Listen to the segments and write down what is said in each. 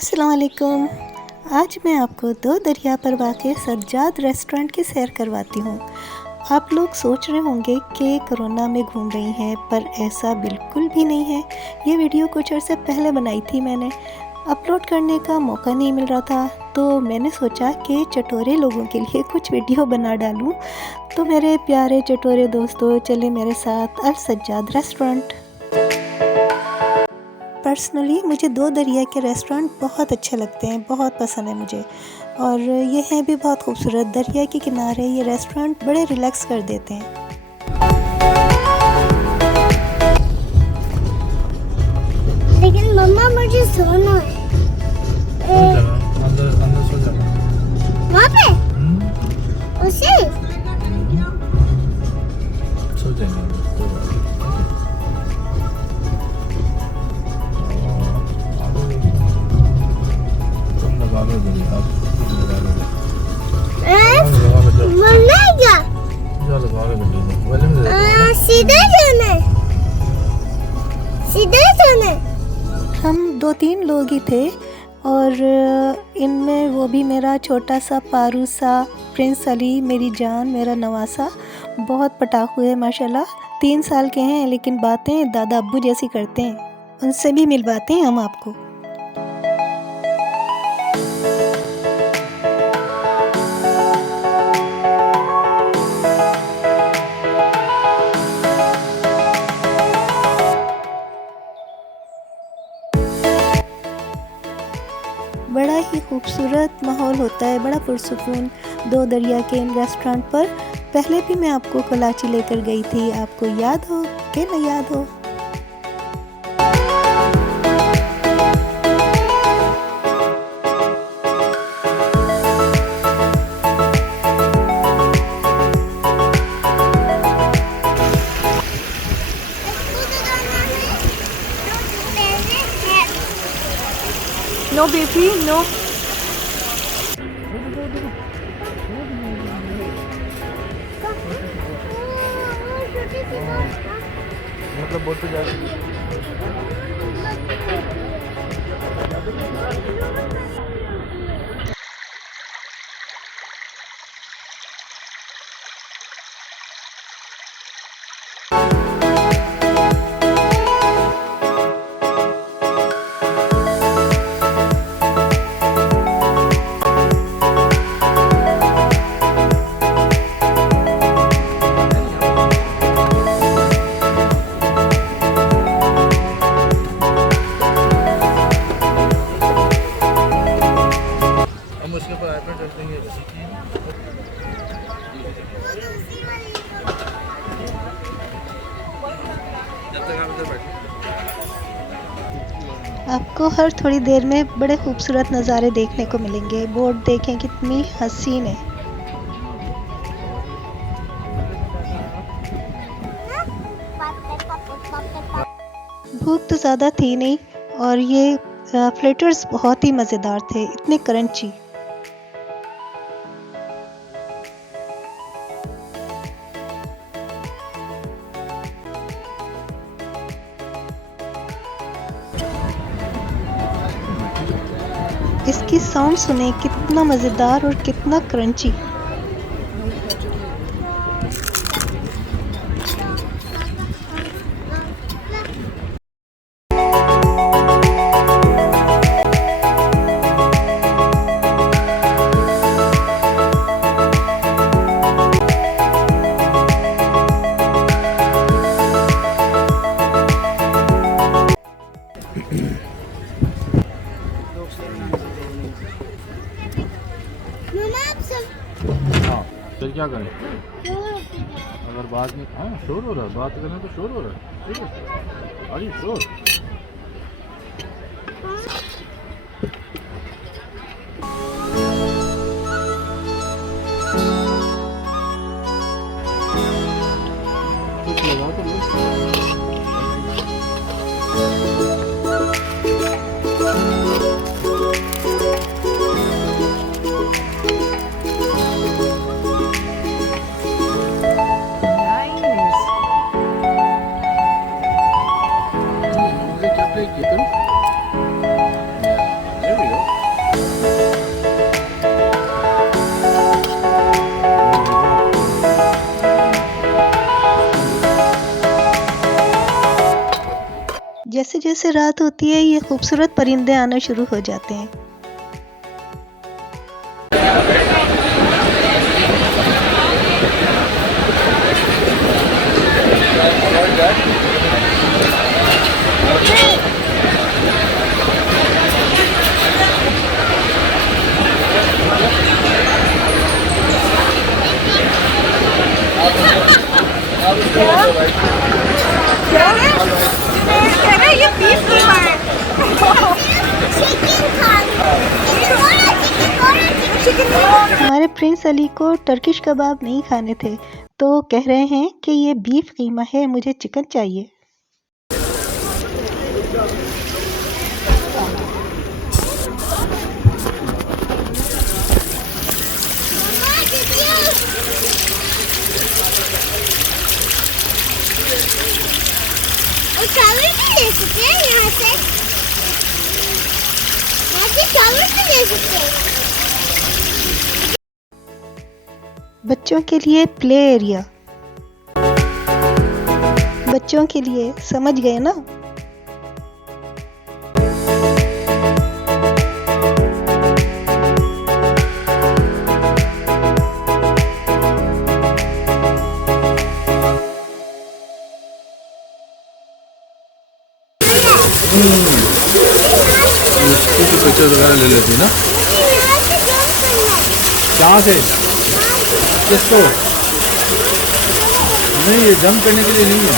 अस्सलाम वालेकुम। आज मैं आपको दो दरिया पर वाक़ सज्जाद रेस्टोरेंट की सैर करवाती हूँ। आप लोग सोच रहे होंगे कि कोरोना में घूम रही हैं, पर ऐसा बिल्कुल भी नहीं है। ये वीडियो कुछ अर्से पहले बनाई थी मैंने, अपलोड करने का मौका नहीं मिल रहा था, तो मैंने सोचा कि चटोरे लोगों के लिए कुछ वीडियो बना डालूँ। तो मेरे प्यारे चटोरे दोस्तों, चले मेरे साथ अल सज्जाद रेस्टोरेंट। पर्सनली मुझे दो दरिया के रेस्टोरेंट बहुत अच्छे लगते हैं, बहुत पसंद है मुझे। और ये हैं भी बहुत खूबसूरत। दरिया के किनारे ये रेस्टोरेंट बड़े रिलैक्स कर देते हैं। लेकिन मम्मा मुझे सोना है। अंदर सो जाना। वहाँ पे उसे सो जाएंगे। तुम लगा लो जल्दी, आप लगा लो। मरना क्या? जा लगा लो गड्डी में। वॉल्यूम दे दो। सीधे जाना है, सीधे जाना है। हम 2-3 लोग ही थे, और इनमें वो भी मेरा छोटा सा पारू सा प्रिंस अली, मेरी जान, मेरा नवासा, बहुत पटाखू है माशाल्लाह। 3 साल के हैं, लेकिन बातें दादा अब्बू जैसी करते हैं। उनसे भी मिलवाते हैं हम आपको। बड़ा ही खूबसूरत माहौल होता है, बड़ा पुरसुकून दो दरिया के इन रेस्टोरेंट पर। पहले भी मैं आपको कलाची लेकर गई थी, आपको याद हो कि न याद हो। No baby no. मतलब बोट पे जा हम उसके ऊपर आईपैड रख देंगे। जब तक आप इधर बैठे। आपको हर थोड़ी देर में बड़े खूबसूरत नज़ारे देखने को मिलेंगे। बोट देखें कितनी हसीन है। भूख तो ज़्यादा थी नहीं, और ये फ्लेटर्स बहुत ही मज़ेदार थे, इतने क्रंची। इसकी साउंड सुने, कितना मज़ेदार और कितना क्रंची। मम्मा आप सब हाँ, फिर क्या करें? अगर बात नहीं, हाँ शोर हो रहा है, बात करें तो शोर हो रहा है। ठीक है, अरे शोर। कुछ लगा तो लो। There we go. जैसे जैसे रात होती है ये खूबसूरत परिंदे आना शुरू हो जाते हैं। ये बीफ कीमा है। हमारे प्रिंस अली को टर्किश कबाब नहीं खाने थे तो कह रहे हैं कि ये बीफ कीमा है, मुझे चिकन चाहिए। और चावल भी ले सकते हैं यहाँ से। चावल भी ले सकते हैं। बच्चों के लिए प्ले एरिया, बच्चों के लिए, समझ गए ना। कुछ पिक्चर वगैरह ले लेती ना। कहाँ से? किसको? नहीं, ये जंप करने के लिए नहीं है।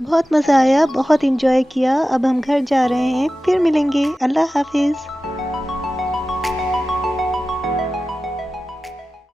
बहुत मज़ा आया, बहुत इंजॉय किया। अब हम घर जा रहे हैं, फिर मिलेंगे। अल्लाह हाफिज़।